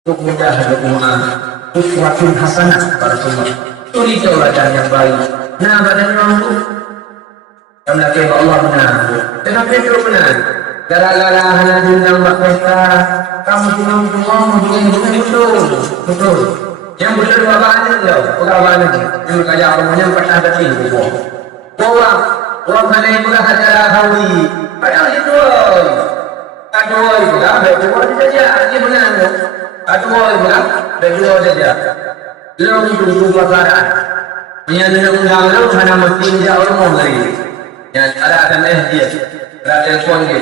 untuk menjadi uswatun hasanah para semua. Suri tauladan yang baik. Nah, badan mampu. Karena kata Allah benar. Kenapa itu benar? Gara-gara hanya dendam pesta, kamu cuma begini betul, betul. Yang betul bapaknya jauh, pegawainya. Yang kaya orangnya pernah ada tinggi. Orang mana yang pernah ada hawi. Padahal itu. Aduh, bilang, berdua saja, dia menang. Aduh, bilang, berdua saja. Lo tunggu pasaran. Menyandang undang lo, mana mesti dia orang mau lagi. Yang ada dia, ada telepon dia.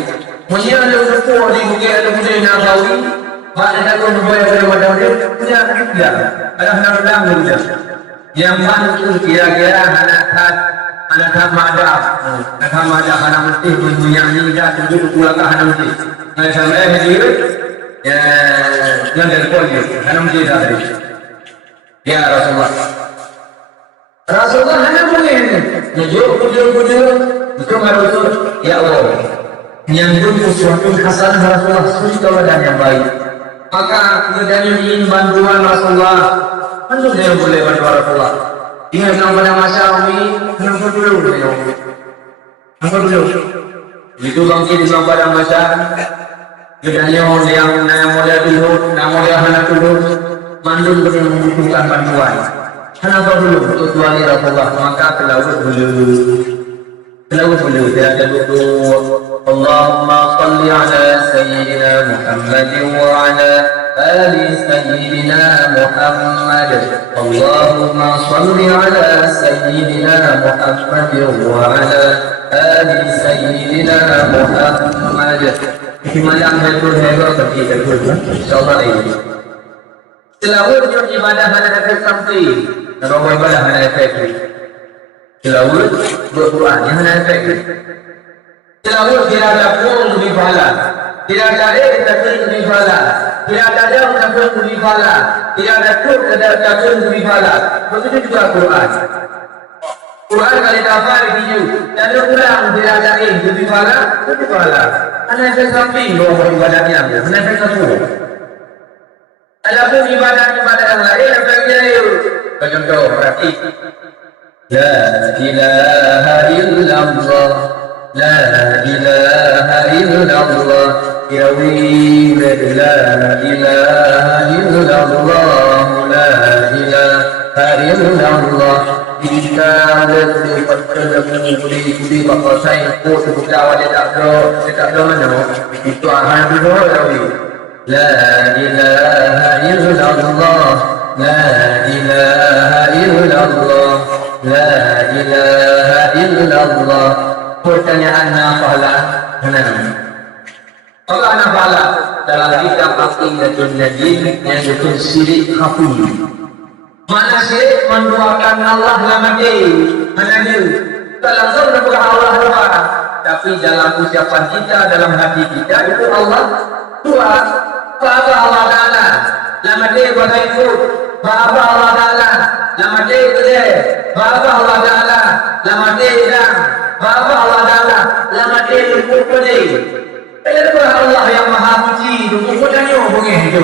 Menyandang lo berdua di bukit, ada bukit yang bawi. Mana tak kau boleh berwadah dia, punya dia. Ada hendak dia. Yang mana tu kira-kira anak madam, anak mesti menyanyi dah tujuh pulang ke anak mesti. Saya sampai hadir, yang telepon dia, anak mesti dah hari. Ya Rasulullah. Rasulullah hanya mungkin pujuk, itu Rasul. Ya Allah, menyambut sesuatu hasanah Rasulullah suci dan yang baik. Maka kemudian ingin bantuan Rasulullah, tentu dia boleh bantu Rasulullah. Ingat pada masa ini, kenapa dulu? Itu bangkit pada masa kemudian yang mulai dulu, mulai anak dulu, mandul membutuhkan bantuan. Kenapa dulu? Kecuali Rasulullah, maka telawut beliau tidak ada dulu. Allahumma salli ala Sayyidina Muhammad wa ala ali Sayyidina Muhammad. Allahumma salli ala Sayyidina Muhammad wa ala ali Sayyidina Muhammad. Himayah betul hebat bagi betul. Insyaallah ini. Selawat ibadah hanya efek sampai. Kalau ibadah hanya efek. Selawat berdoa hanya efek. Selawat tidak ada pun lebih pahala. Tidak ada tapi lebih pahala. Tidak ada jam tapi lebih pahala. Tidak ada tur tapi lebih pahala. Begitu juga Quran. Quran kali tafsir video dan ulang tidak ada lebih pahala. Hanya efek samping bahwa ibadahnya. Hanya efek samping. Adapun ibadah-ibadah yang lain efeknya itu. Contoh berarti La ilaha illallah, la ilaha illallah, ya wil, la ilaha illallah, la ilaha illallah. Kita lebih budi bakal saya pun buka wajah tak ada mana itu akan dulu ya wil. La ilaha illallah, la ilaha illallah, la ilaha illallah. Pertanyaannya apalah? Allah nafala dalam kitab Aqidatul Najib yang betul syirik khafi. Mana syirik menduakan Allah lama mana dia? Langsung kepada Allah doa. Tapi dalam ucapan kita, dalam hati kita itu Allah doa. Bapa Allah Taala, lama dia buat itu. Bapa Allah Taala, lama dia boleh. Bapa Allah Taala, lama dia hilang. Bapa Allah Taala, lama dia berkumpul. Itu Allah yang Maha Suci. Berkumpulannya hubungi itu.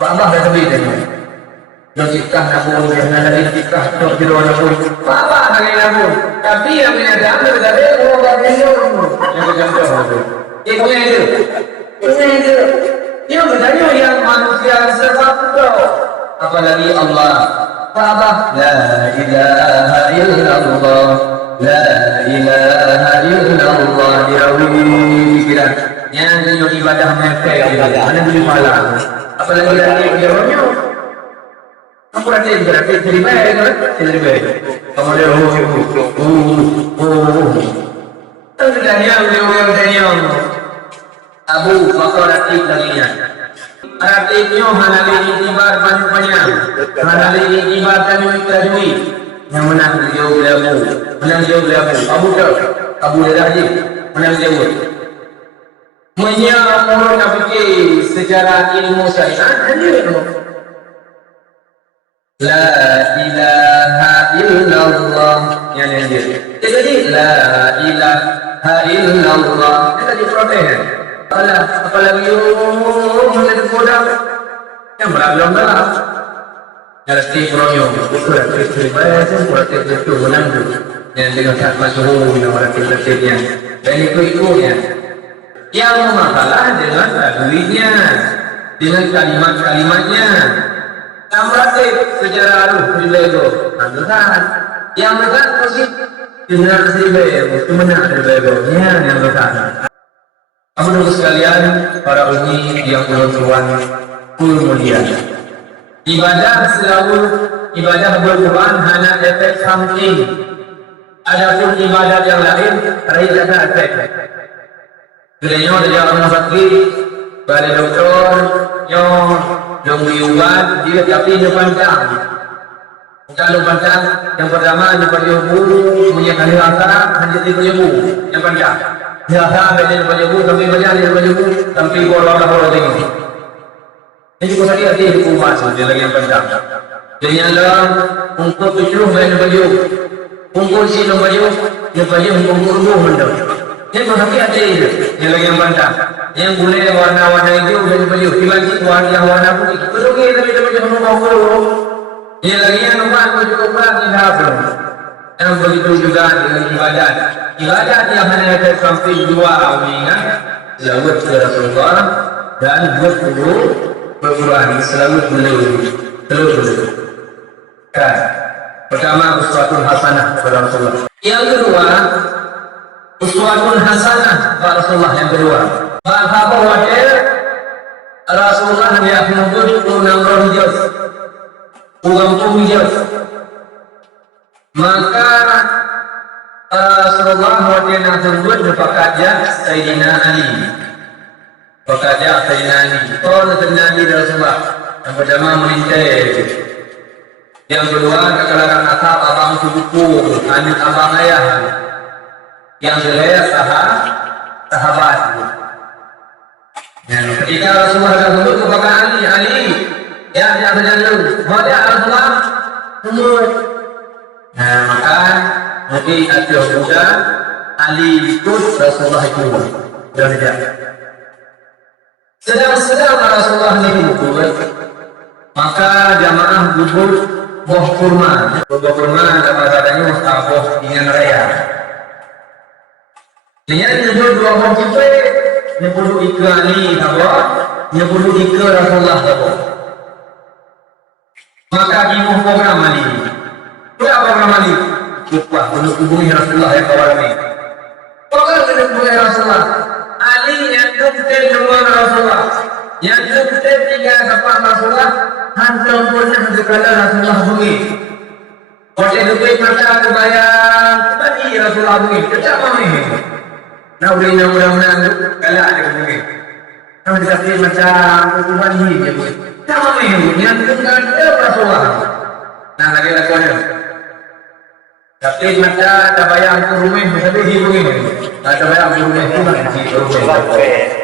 Bapa dah lebih dari itu. Logikah nabur, yang ada logikah untuk diluar nabur. Bapa lagi nabur. Tapi yang ada dari orang yang contoh. Punya itu. Dia bertanya yang manusia sesuatu. Apalagi Allah. Bapa, la ilaha illallah, la ilaha illallah. Dirawi pikiran. Yang ibadah mereka ibadah. Ada beli malam. Apalagi lagi dia kamu berarti terima ya kan? Terima. Kamu dia Tanya beliau Abu Bakar Atik laginya. Atiknya hanali itibar banyak-banyak. Hanali itibar tajwid. Yang menang beliau Abu Dawud. Menang beliau. Menyamur nabi sejarah ilmu syariat La ilaha illallah. Yang dia. Jadi la ilaha illallah. Kita diprotes. Apalagi menjadi bodoh. yang belum dalam. Ngerti proyong, ukuran kecil baca, ukuran kecil menanggung. Yang dengan tak masuk orang kecilnya, dan ikut-ikutnya. Yang masalah dengan lagunya, dengan kalimat-kalimatnya. Sampai secara aluh berbeda, mantusan. Yang berat pasti dengan berbeda, cuma ada bedanya yang berat. Amun sekalian, para umi yang tuan mulia. Ibadah selalu ibadah Al-Quran hanya efek samping. Adapun ibadat yang lain tidak ada efek. Gereja ada orang sakit, pada dokter, yang diubat, dia tapi dia panjang. Kalau panjang, yang pertama dia berjumpa, punya kali rasa, hanya dia berjumpa, yang panjang. Dia rasa dia berjumpa, tapi banyak dia berjumpa, tapi bola tengok. Ini juga dia hukuman dia lagi yang panjang. Jadi adalah untuk tujuh main baju, untuk si baju, dia baju untuk rubuh mendak. Ini berarti ada dia lagi yang panjang. Yang boleh warna-warna itu baju, lagi warna putih. Betul ke tapi baju bau. Dia lagi yang nomor baju ukuran tidak belum. Yang begitu juga dengan ibadat. Ibadat yang hanya ada sampai dua awingan, selalu Rasulullah dan 20 Al-Quran selalu beliau. Kan? Pertama uswatun hasanah kepada Rasulullah. Yang kedua uswatun hasanah kepada Rasulullah yang kedua. Bahwa wajib Rasulullah yang menuntut unang rohijos, ugang maka Rasulullah wajib yang menuntut berpakaja Sayyidina Ali. Pekerja Sayyidina Tol Nabi Rasulullah yang pertama melintai, yang kedua kekalaran asal abang subuku, anak abang ayah, yang kedua sahabat. Ketika Rasulullah tersebut kepada Ali, ya dia berjalan, dia Rasulullah umur. Maka mungkin ada juga Ali ikut Rasulullah itu berjalan. Sedang Rasulullah ini gugur, maka jamaah gugur buah kurma. Buah kurma dapat adanya buah dengan raya. Dengan gugur dua buah kurma, nyebut ikrani apa? Nyebut ikra Rasulullah apa? Maka ibu program ini. Berapa program ini? Upah untuk hubungi Rasulullah yang kawan ini. Program untuk hubungi Rasulullah. Ali yang tukar dengan Rasulullah, yang tukar tinggal sama Rasulullah, hantar pernah dekala Rasulullah bumi. Kalau duit mata kebayang, tadi Rasulullah bumi, kecak bumi. Nah mudah-mudahan kalau ada bumi. Kalau dikasih macam hukuman ini, kecak bumi. Yang tukar Rasulullah. Nah lagi ada. Tapi mata tabayang kurumeh tapi di bumi. Tabayang kurumeh itu masih kurumeh.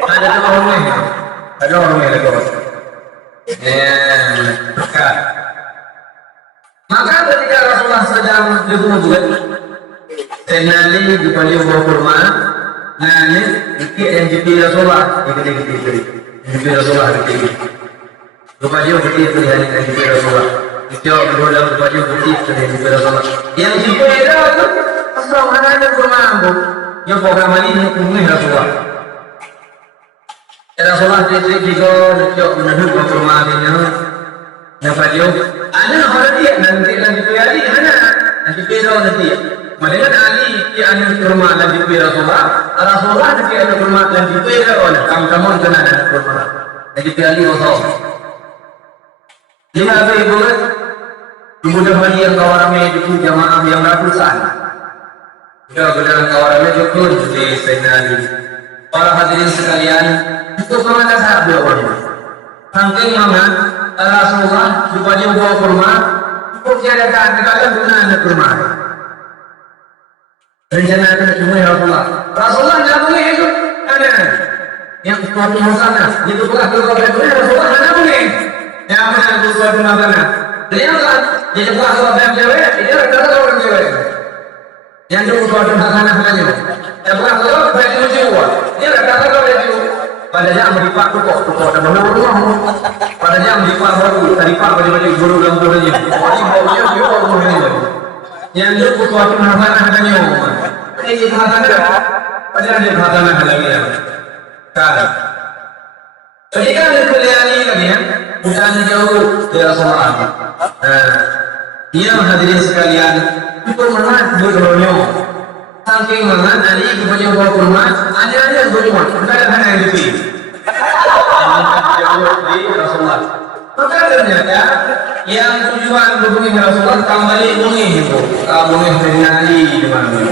Ada kurumeh. Ada kurumeh lagi. Maka ketika Rasulullah sedang duduk senali di balik buah kurma, nani ikut yang jepit Rasulullah ikut Rasulullah ikut. Rupanya begitu yang jepit Rasulullah. Itu berulang baju putih dari Rasulullah. Yang dipelihara itu asal ada kurma yang program ini umumnya Rasulullah. Rasulullah juga menaduk kurma ini. Dapat dia ada orang dia nanti dipelihara mana? Nanti pelihara nanti. Mereka Ali yang ada kurma dan dipelihara Rasulullah nanti ada kurma dan dipelihara oleh kamu kena ada kurma. Jadi pelihara Rasulullah. Lihat ibu, kemudian yang kawarannya itu jamaah yang ratusan. Kemudian kawarannya itu di Sayyidina. Para hadirin sekalian, itu kemana saat beliau? Saking mana Rasulullah dibagi buah kurma, ditiadakan dikatakan guna kurma. Rencana akan semua Rasulullah. Rasulullah tidak boleh ikut ada yang sesuatu masalah. Itu pula kalau Rasulullah tidak boleh. Yang mana sesuatu makanan. Dia kan jadi kalau cewek, dia rata-rata orang cewek. Yang itu sesuatu makanan hanya. Yang kalau baju jiwa, dia rata-rata orang jiwa. Padahal yang beripak tukok dan menurut Allah. Padahal ayam di par baru, tadi par baju guru dalam turunnya. Ini baunya dia bau ini. Yang itu sesuatu hasanah katanya. Ini hasanah. Padahal dia hasanah lagi ya. Kan. Ketika ada kalian ini kan ya, bukan jauh dari Rasulullah. Dia hadirin sekalian, itu mana berdoanya. Saking mana tadi kepada bawa kurma, ada berdoa. Bukan ada yang dipilih. Jauh di Rasulullah. Maka ternyata yang tujuan berhubungi Rasulullah kembali bunyi itu, bunyi dari Nabi di mana?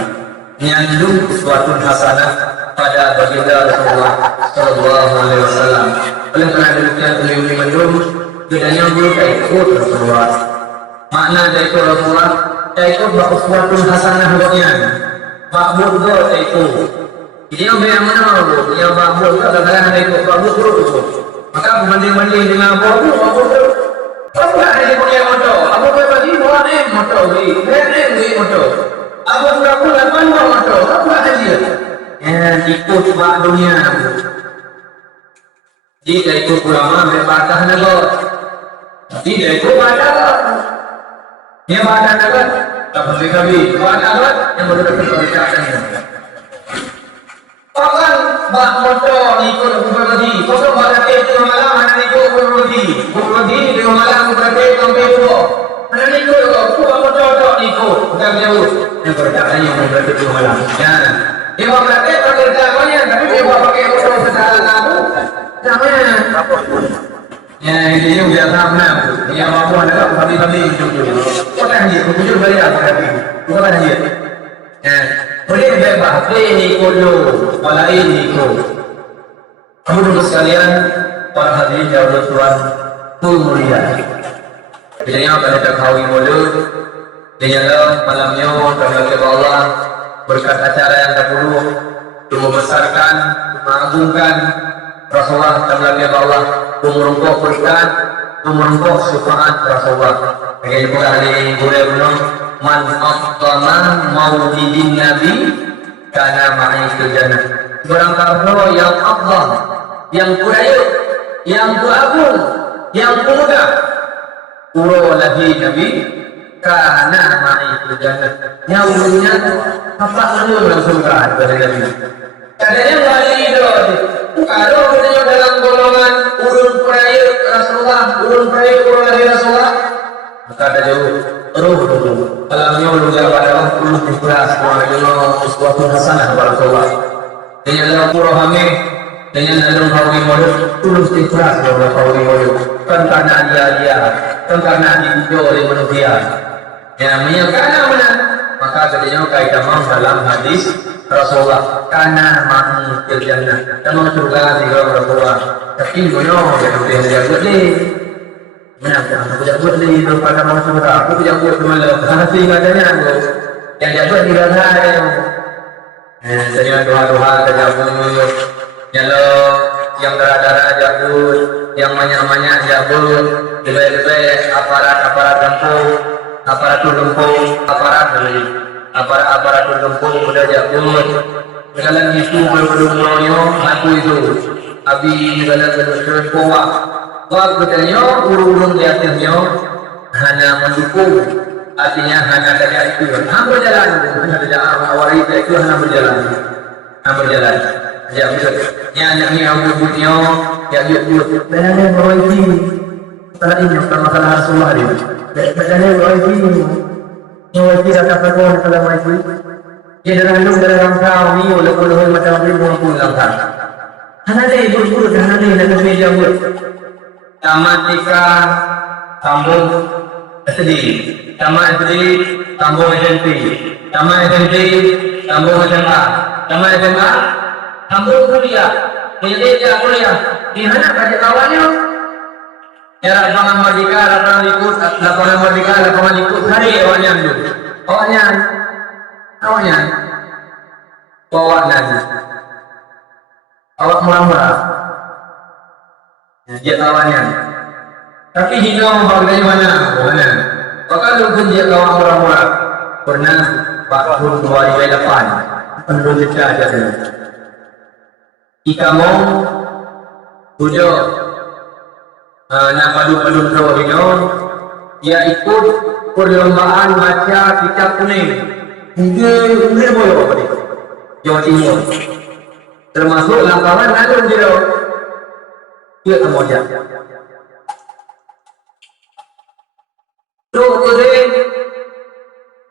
Nyandung suatu hasanah pada baginda Rasulullah Sallallahu Alaihi Wasallam. Oleh karena demikian beliau menyandung bedanya beliau ikut Rasulullah. Makna dari Rasulullah ikut suatu hasanah buatnya. Makbul do ikut. Jadi yang mana makbul? Yang makbul itu adalah ada ikut makbul itu. Maka banding-banding dengan Abu Abu ada punya motor. Abu bagi buat motor ni motor. Abu berapa lapan motor. Apa ada dia? Ikut bak dunia. Jika ikut ulama berbatah naga. Tidak ikut batah. Dia batah naga. Tak boleh kami batah yang boleh terpercaya. Orang bak motor ikut berlagi. Kau berlagi itu malam mana ikut berlagi. Berlagi di malam berlagi sampai dua. Mana ikut aku motor tak ikut. Bukan jauh. Yang berjalan yang berlagi di malam. Ya. Dia berlagi tak berjalannya. Tapi dia pakai motor berjalan aku. Jangan. Ya ini dia biasa benar. Dia mampu adalah kami itu. Kau tak dia. Kau jujur balik apa lagi. Kau tak dia. Ya. Boleh bebas, ini kodoh, wala ini kodoh. Kemudian sekalian, para hadirin yang bertuan, tu mulia. Bila pada terkawin mulut, dinyala malamnya, terhadap Allah, berkat acara yang dahulu, untuk membesarkan, mengagungkan Rasulullah, terhadap Allah, umurungkoh berkat, umurungkoh syafaat Rasulullah. Bagi pula hari ini, boleh benar, man aqtama maulidin nabi kana ma'i fil jannah. Barang kafir yang afdal, yang kuaya, yang agung, yang mulia uro lagi nabi kana ma'i fil jannah. Yang umumnya apa saja dalam surga dari nabi. Kadang wali itu kalau kita dalam golongan urun kuaya Rasulullah, urun kuaya uro lagi Rasulullah, maka ada jauh roh alamnya udah pada puluh ikhlas kalau sesuatu hasanah barakallah dengan dalam rohame dengan dalam hawi mulut puluh ikhlas kalau hawi mulut kan karena dia kan karena dihidup oleh manusia yang namanya karena mana maka jadinya kaitan dalam hadis Rasulullah karena ma'u fil jannah dan surga di Rasulullah tapi gono yang dia buat ni kenapa? Aku tidak buat di pada masyarakat. Aku tidak buat di malam. Karena sehingga adanya aku yang tidak buat di dalam. Saya doa-doa tidak buat. Yang darah-darah tidak buat. Yang banyak-banyak tidak buat. Lebih-lebih aparat lempuh, aparatur lempuh, aparatur lempuh sudah tidak buat. Dalam itu berdoa-doa aku itu. Abi dalam berdoa. Wah betulnya urung-urung di atasnya hanya mendukung artinya hanya dari itu hanya berjalan hanya berjalan awal itu hanya berjalan ya betul yang nyebutnya ya nyebut benar bahwa ini setelah ini masalah Rasulullah ini benar bahwa ini kata perempuan dalam itu dia dalam kami oleh macam ini pun dalam hanya dia ibu hanya dia nak meja buat Tamatika sambung SD, tamat SD sambung SMP, tamat SMP sambung SMA, tamat SMA sambung kuliah, kuliah di mana kajian kawannya? Ya lapangan merdeka, lapangan ikut hari awalnya dulu, awak murah. Dia kawannya. Tapi hingga bagaimana? Maka mungkin dia kawan orang-orang pernah tahun 2008 menurut kita aja. Ika mau tujuh Nak padu-padu itu, dia ikut perlombaan baca kitab kuning. Mungkin boleh apa ni? Jawa Timur. Termasuk lapangan Alun dia. Dia kemudian. Kemudian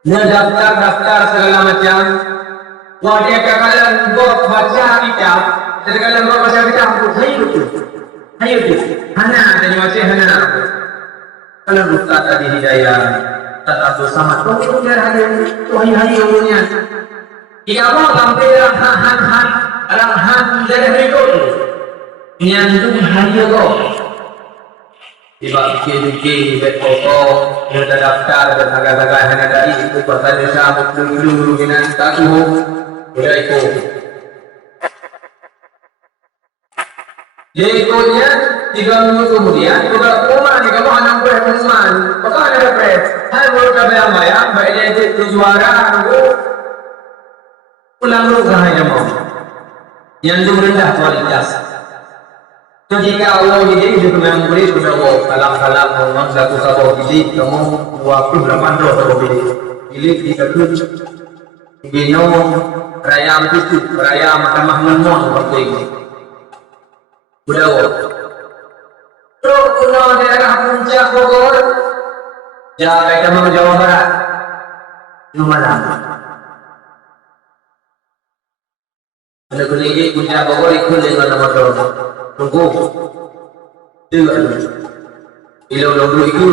dia daftar segala macam. Wah dia katakan buat baca kitab. Dia katakan buat baca kitab tu hayu tu. Hana tanya macam hana. Kalau buka tadi hidayah, tak bersama. Kau dia hayu tu hayu punya. Jika mau sampai han jadi berikut. Nyandung hayu kau. Tiba fikir pokok dia daftar berharga-harga hanya dari itu pasal desa dulu dengan tak tahu dia ikut. Dia ikutnya 3 minggu kemudian juga pengumuman jika mau anak boleh pengumuman maka ada repres hai boleh bayang-bayang baik dia itu juara aku pulang dulu hanya mau nyandung rendah kualitas. So jika Allah ini hidup memang boleh berdoa kalam-kalam memang satu sabau bilik kamu 28 doa sabau bilik kita pun bingung raya itu raya mahkamah memon waktu ini berdoa terus pulau daerah puncak Bogor jaga kita Jawa Barat malam ada kunci puncak Bogor ikut dengan nama doa tunggu tidak ilau itu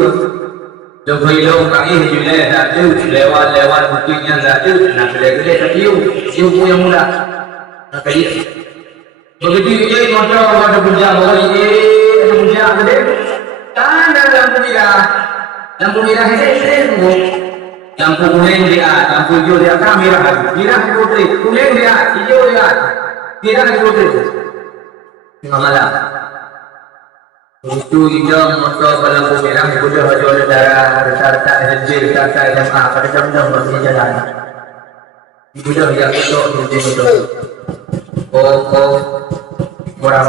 jumpa ilau kaki juga satu lewat buktinya satu nak gede tapi siu yang muda nak dia begitu ini motor ada puncak Bogor ini ada puncak gede tanda lampu merah ini lampu kuning dia lampu hijau dia merah putih kuning dia hijau dia tidak putih malam itu hidang motor lampu merah itu dah jual darah retak hijau retak SMA pada jam-jam berjalan jalan itu dah yang itu murah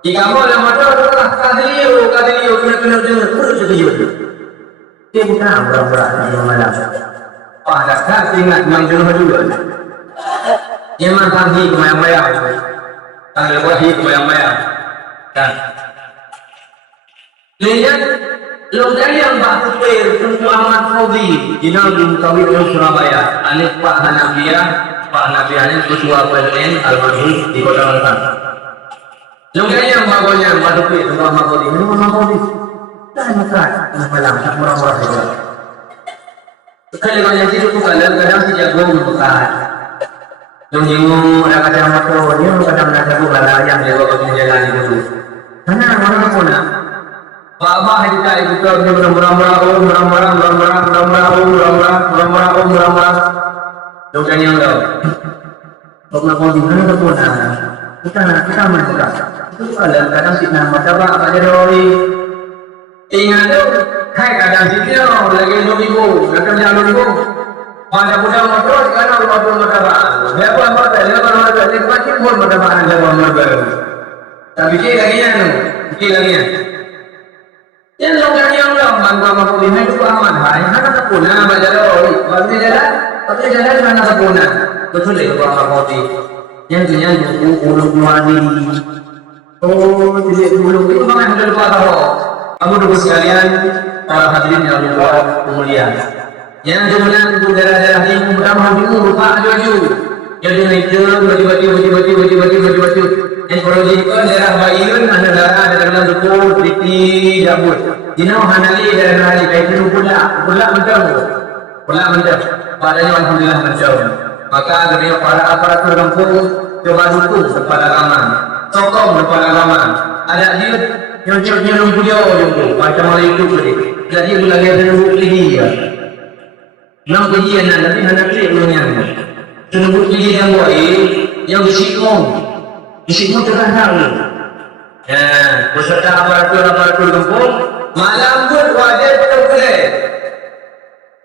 jika mau yang motor kadilio benar terus itu dia bukan murah malam dasar ingat menjual dulu. Jangan tanggi kemayang-mayang. Tanggi wahi kemayang-mayang. Kan. Lihat logam yang batu per Tunku Ahmad Fauzi Jinal bin Tawid Surabaya. Anik Pak Hanafiah ini ketua PLN almarhum di Kota Malang. Logam yang bagonya batu per Tunku Ahmad Fauzi. Ini Ahmad Fauzi. Dah makan. Malam tak murah-murah saja. Sekali banyak itu kadang si jago bukan. Yang ada kadang motor, dia kadang nak jago bala yang jago ke jalan itu. Mana orang pun nak. Bapa kita itu dia murah-murah. Bukan yang dah. Kalau kau di mana pun kita mana. Itu kadang si nama siapa ada doi. Ingat tu. Hai kadang sini lagi lobigo, kadang yang lobigo. Pada budak motor sekarang motor bang. Lepas motor, lepas pun motor bang lepas motor. Tapi lagi nya. Yang lokal yang bangga mampu lima itu aman. Hai, mana sepuna bajaloi, jalan mana sepuna. Betul le bang mampu yang punya bulu wani. Oh, tidak bulu itu mana yang lupa tahu. Kamu dulu sekalian. Para hadirin yang luar kemuliaan yang kemudian untuk daerah-daerah ini mudah-mudahan bingung lupa aju jadi naik baju yang kalau jika daerah Bayun ada daerah Dukul, Triti, Jabut Jinau, Hanali, daerah Hanali baik itu pula mencam padanya Alhamdulillah mencam maka akhirnya para aparatur kampung coba dukung kepada agama sokong kepada agama ada dia yang punya macam mana itu jadi mulai ada bukti dia. Nam ujian nanti hendak punya. Tunggu bukti yang yang disikmon terhadap. Beserta aparatur kampung malam pun wajib betul.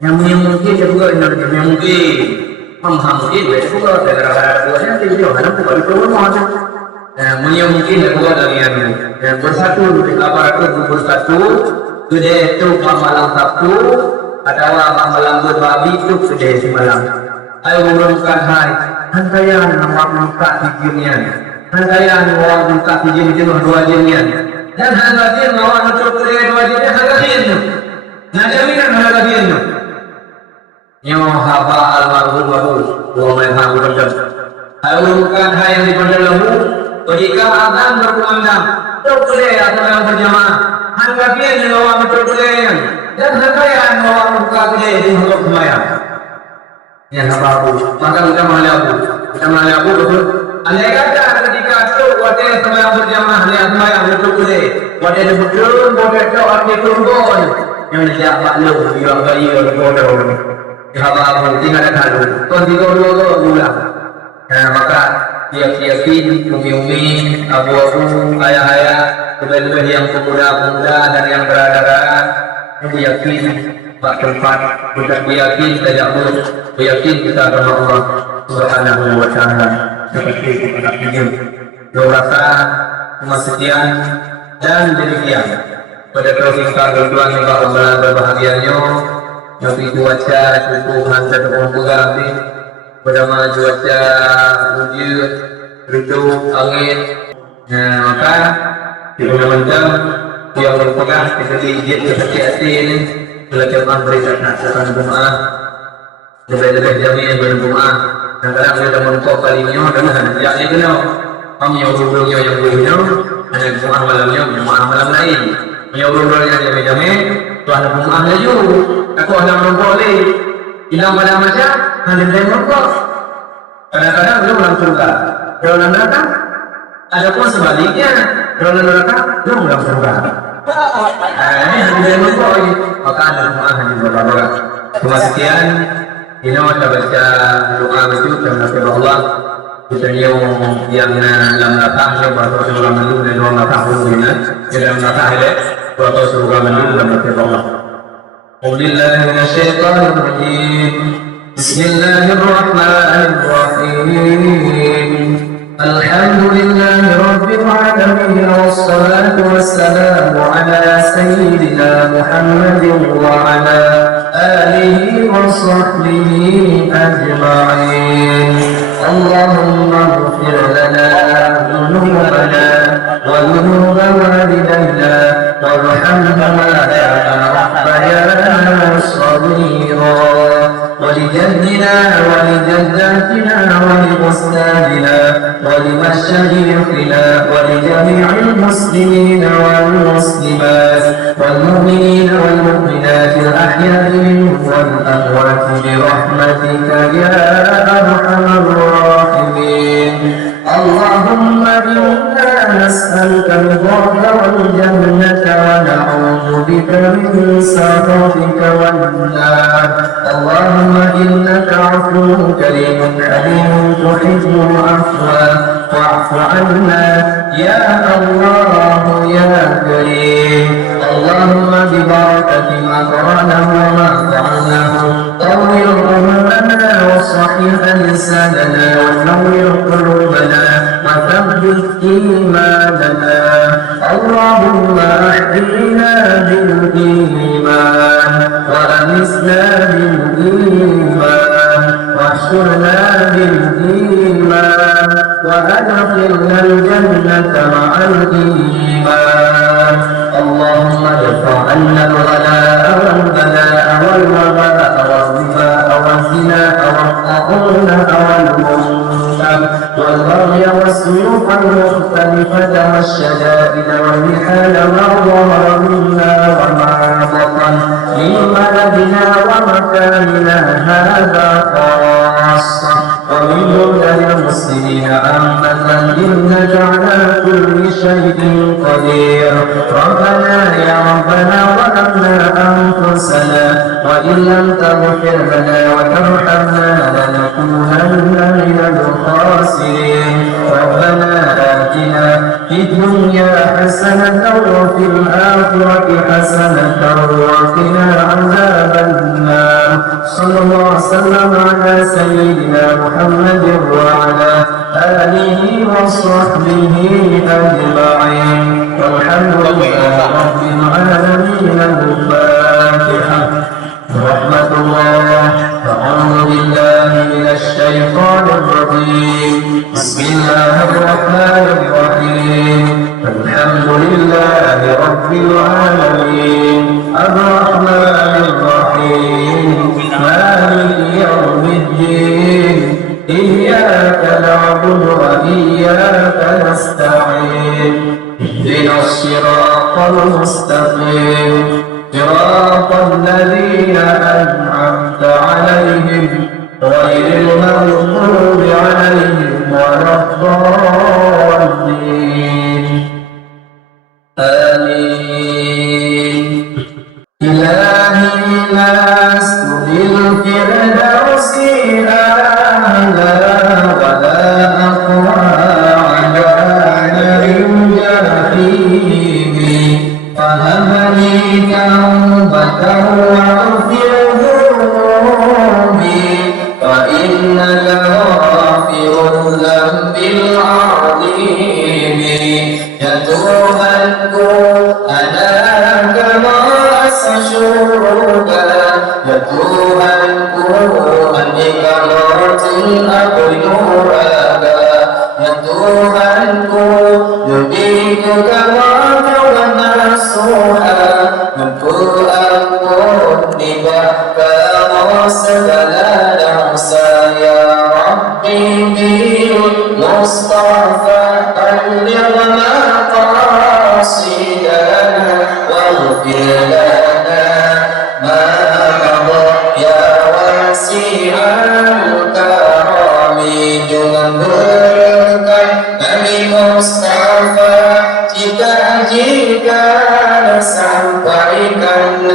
Yang mungkin juga yang mungkin mungkin besok kalau daerah luarnya tinggi mana bukan itu mana. Punya mungkin juga dengan bersatu aparatur bersatu sudah itu malam Sabtu atau malam berbabi itu sudah semalam. Ayo mengumumkan hai hangkaian nama buka hijinnya, hangkaian orang buka hijin itu dua jinnya, dan hangkaian orang untuk dua jinnya hangkaian, nah jaminan hangkaian. Nyawa haba almarhum wa man habu. Ayo mengumumkan hai yang diperdalammu. Ketika azan berkumandang, terpulih atau yang berjamaah, hangkaian yang orang terpulih dan hangkaian orang buka gede di huluk semayang. Ya apa maka kita melihat betul. Andai kata ketika itu wadah semayang berjamaah, lihat semayang terpulih, wadah betul, wadah itu arti turun, yang dijak maklum, bilang bayi orang bodoh. Ya apa tinggal ada halu, tuan tiga dua bulan. Maka yakin umi-umi, abu-abu, ayah-ayah, lebih-lebih yang pemuda-pemuda dan yang berada-ada, yakin Pak tempat kita yakin tidak boleh yakin kita kepada Allah Subhanahu wa taala seperti kita ingin doa cuma sekian dan demikian pada closing kebetulan yang Allah berbahagianya tapi cuaca cukup hangat dan berganti pada cuaca hujan redup angin maka teman-teman yang berpegang kita diijin seperti ini belajar memberikan nasihat doa lebih-lebih jami'in berdoa dan kadang kita mentok kalinya dengan yakni kena kami yang berdoa yang berdoa ada doa malamnya doa malam lain yang berdoa yang jami-jami Tuhan doa laju aku ada berdoa hilang pada macam hanya dia berdoa kadang-kadang belum langsung kalau neraka ada pun sebaliknya kalau neraka belum langsung ini hanya berdoa maka ada doa hanya berdoa. Cuma sekian ini kita baca doa itu dan nasib Allah kita yang dalam datangnya bahwa surga mendung dan orang datang hubungannya dalam datang ini bahwa surga mendung dan nasib Allah. Alhamdulillah minasyaitanir rajim. Bismillahirrahmanirrahim. Alhamdulillahi rabbil alamin wassalatu wassalamu ala sayyidina Muhammadin wa ala alihi wa sahbihi ajma'in. Allahumma ighfir lana dhunubana wa dhunuba walidayna warhamhuma kama rabbayana shaghira ولجدنا ولجداتنا ولأستاذنا ولمشايخنا ولجميع المسلمين والمسلمات والمؤمنين والمؤمنات الأحياء منهم والأموات برحمتك يا أرحم الراحمين. اللهم إنا نسألك رضاك والجنة ونعوذ بك من سخطك والنار. اللهم إنك عفو كريم حليم تحب العفو فاعف عنا يا الله يا كريم. اللهم ببركة ما قرأناه وما فعلناه طول أمرنا وصحح لساننا ونور قلوبنا وثبت إيماننا. اللهم أحينا بالإيمان وأمسنا بالإيمان واحشرنا بالإيمان وأدخلنا الجنة مع الإيمان. اللهم ارفع عنا الغلاء والبلاء والوباء والربا والزنا والطاعون والمنكر والبغي والسيوف المختلفة والشدائد والمحال ما ظهر منا وما بطن من بلدنا ومكاننا هذا خاصة ومن بلدان المسلمين عامة إنك على كل شيء قدير. ربنا يا ربنا ظلمنا أنفسنا وإن لم تغفر لنا وترحمنا لنكونن من الخاسرين. ربنا آتنا في الدنيا حسنة وفي الآخرة حسنة وقنا عذاب النار. صلى الله وسلم على سيدنا محمد وعلى آله وصحبه أجمعين والحمد لله رب العالمين. الفاتحة. رحمة الله. أعوذ بالله من الشيطان الرجيم. بسم الله الرحمن الرحيم. الحمد لله رب العالمين الرحمن الرحيم مالك يوم الدين إياك نعبد وإياك نستعين اهدنا الصراط المستقيم صراط الذين أنعمت عليهم غير المغضوب عليهم ولا الضالين. آمين. إلهي الناس بالفردوس أعلى ولا أقوى على نار الجحيم فهب لي توبة واغفر ذنوبي فإنك غافر الذنب العظيم. يا توبة أنا كما أشرك يا توبة أنك مرتل أبنورك يا توبة يبيك كما ونسوها نقول أقول بك وصل لا نعسى يا ربي بالمصطفى بلغ مقاصدنا واغفر لنا ما مضى يا واسع الكرم جنبك نبي مصطفى jika sampaikan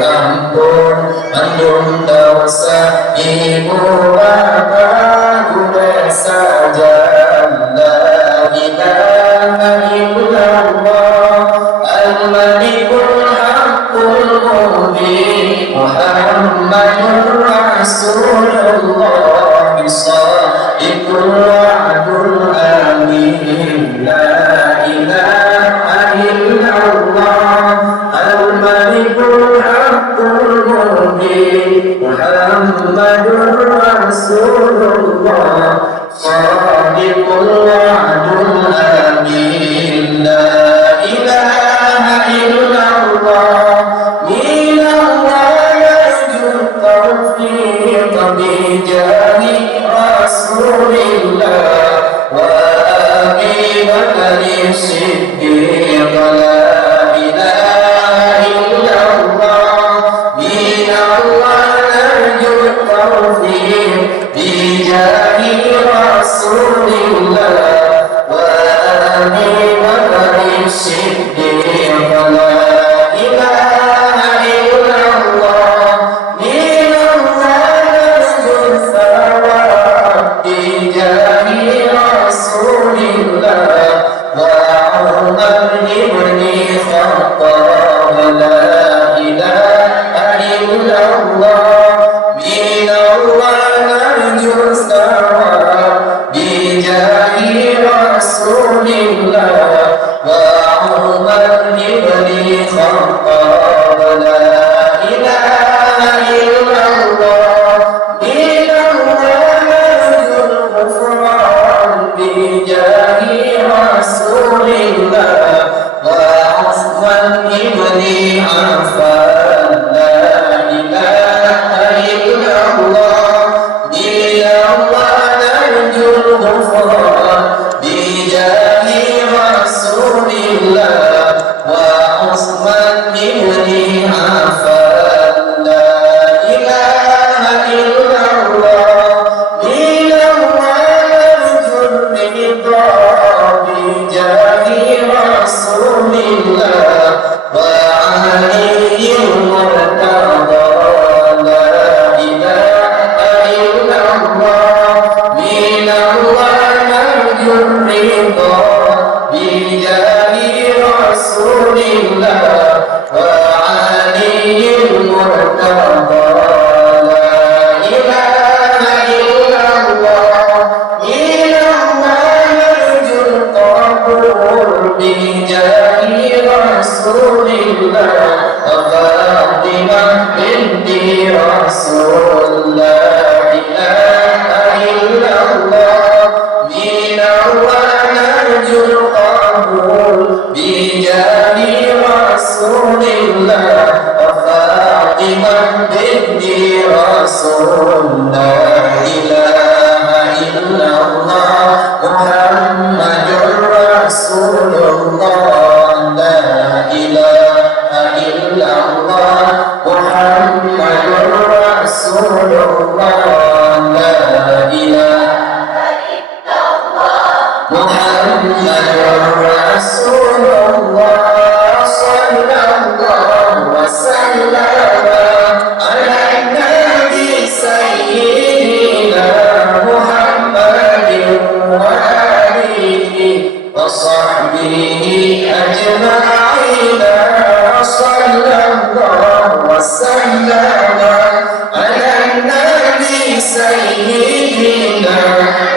ampun ampun dosa ibu bapak guna saja. La ilaha illallah al-malikul haqqul mubin Muhammadur Rasulullah shadiqul wa'dul amin. La ilaha illallah al-malikul haqqul mubin Muhammadur Rasulullah shadiqul wa'dul amin. La ilaha illallah minallah yarjul tawfiq bijahi Rasulillah wa Abi Bakr Siddiq. La ilaha illallah minallah yarjul tawfiq bijahi Rasulillah wa Abi Bakr Siddiq. La ilaha illallah minallah yarjul thawab bijahi Rasulillah wa Umar ibn Khattab. La ilaha illallah minallah yarjul thawab bijahi Rasulillah wa Umar ibn Khattab. La ilaha illallah minallah yarjul ghufran bijahi Rasulillah wa Uthman ibn Affan. La ilaha illallah minallah yarjul ghufran bijahi Rasulillah wa Uthman ibn Affan. La ilaha illallah minallah yarjul ridha bijahi Rasulillah wa Ali al-Murtada. La ilaha illallah minallah yarjul ridha bijahi Rasulillah wa Ali al-Murtada. الله نرجو القبول بجاه رسول الله وفاطمة بنت رسول لا إله إلا الله محمد رسول الله لا إله إلا الله محمد رسول الله لا إله محمد رسول الله صلى الله وسلم على النبي سيدنا محمد وآله وصحبه أجمعين صلى الله وسلم على النبي سيدنا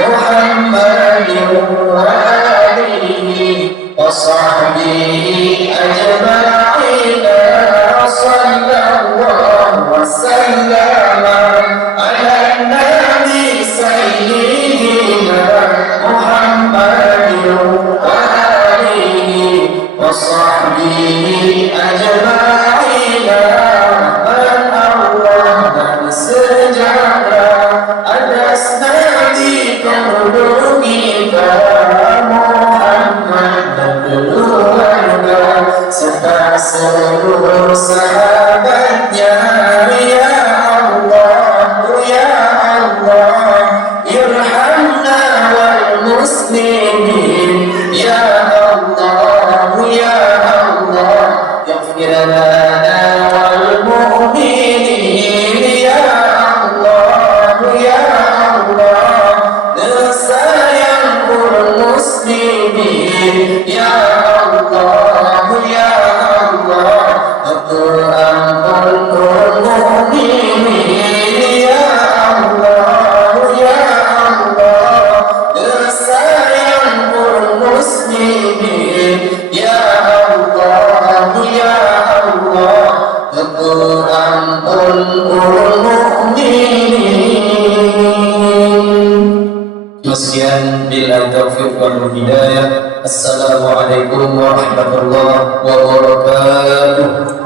محمد وآله وصحبه أجمعين صلى الله وسلم على النبي سيدنا محمد وآله وصحبه أجمعين من الله من سجد ألسنا بقلوبك محمد نبلغنا serta seluruh sahabatnya ya Allah ya Allah irhamna wal muslimin ya Allah ya Allah yaghfir lana wal mu'minin ya Allah ya Allah sayangul muslimin ya Allah ya Allah ampun mu'minin ya Allah ya Allah sayangul muslimin ya Allah ya Allah ampun mu'minin. Sekian billahi taufiq wal hidayah. Assalamualaikum warahmatullahi wabarakatuh.